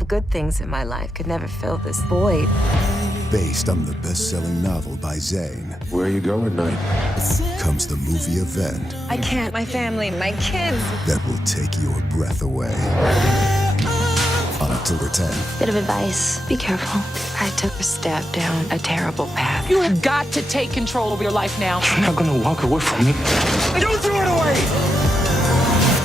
the good things in my life could never fill this void. Based on the best-selling novel by Zane, Where you go at night? comes the movie event I can't. My family, my kids. that will take your breath away. On October 10th, Bit of advice, be careful. I took a step down a terrible path. You have got to take control of your life now. You're not gonna walk away from me. You threw it away!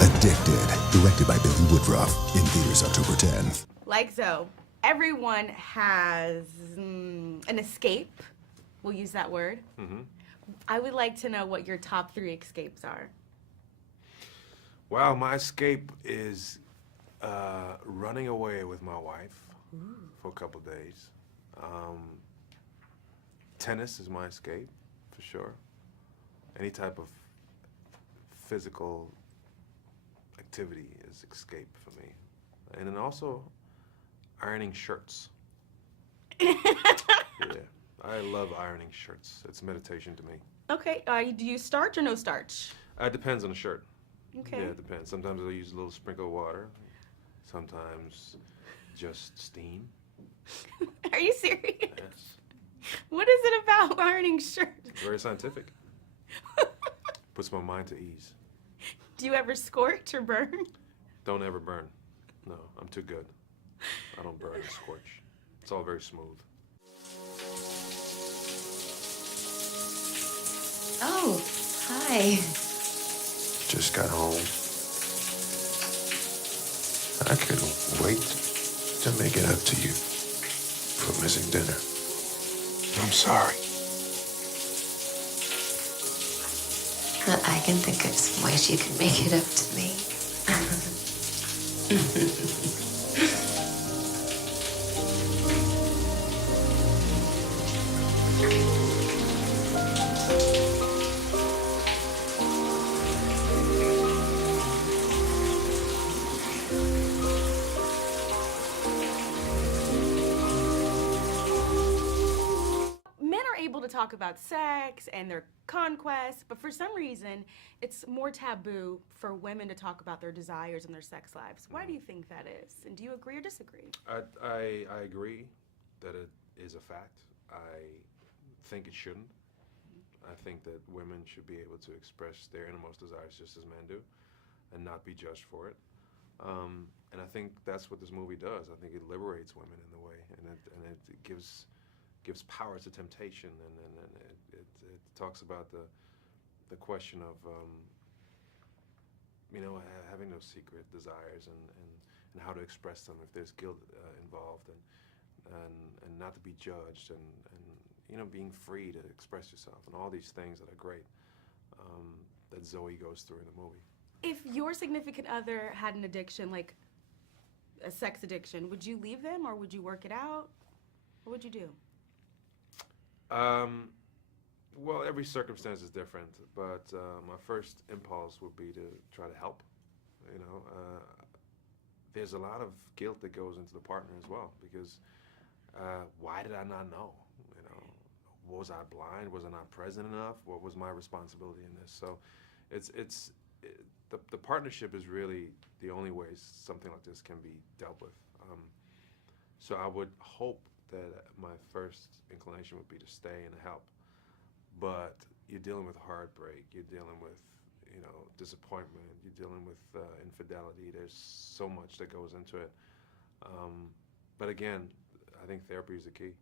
Addicted, directed by Billy Woodruff, in theaters October 10th. Like so, everyone has an escape. We'll use that word. I would like to know what your top 3 escapes are. Well, my escape is running away with my wife for a couple days. Tennis is my escape, for sure. Any type of physical activity is escape for me. And then also ironing shirts. Yeah, I love ironing shirts. It's meditation to me. Okay, do you starch or no starch? It depends on the shirt. Okay. Yeah, it depends. Sometimes I'll use a little sprinkle of water. Sometimes just steam. Are you serious? Yes. What is it about ironing shirts? It's very scientific. Puts my mind to ease. Do you ever scorch or burn? Don't ever burn. No, I'm too good. I don't burn or scorch. It's all very smooth. Oh, hi. Just got home. I couldn't wait to make it up to you for missing dinner. I'm sorry. I can think of some ways you can make it up to me. Men are able to talk about sex and their conquest, but for some reason, it's more taboo for women to talk about their desires and their sex lives. Why do you think that is? And do you agree or disagree? I agree that it is a fact. I think it shouldn't. I think that women should be able to express their innermost desires just as men do and not be judged for it. And I think that's what this movie does. I think it liberates women in the way, and it gives power to temptation, and it talks about the question of having those secret desires and how to express them if there's guilt involved, and not to be judged, and being free to express yourself, and all these things that are great that Zoe goes through in the movie. If your significant other had an addiction, like a sex addiction, would you leave them or would you work it out? What would you do? Well, every circumstance is different, but my first impulse would be to try to help. There's a lot of guilt that goes into the partner as well, because why did I not know? Was I blind? Was I not present enough? What was my responsibility in this? So, the partnership is really the only way something like this can be dealt with. So I would hope that my first inclination would be to stay and help. But you're dealing with heartbreak, you're dealing with, disappointment, you're dealing with infidelity. There's so much that goes into it. But again, I think therapy is the key.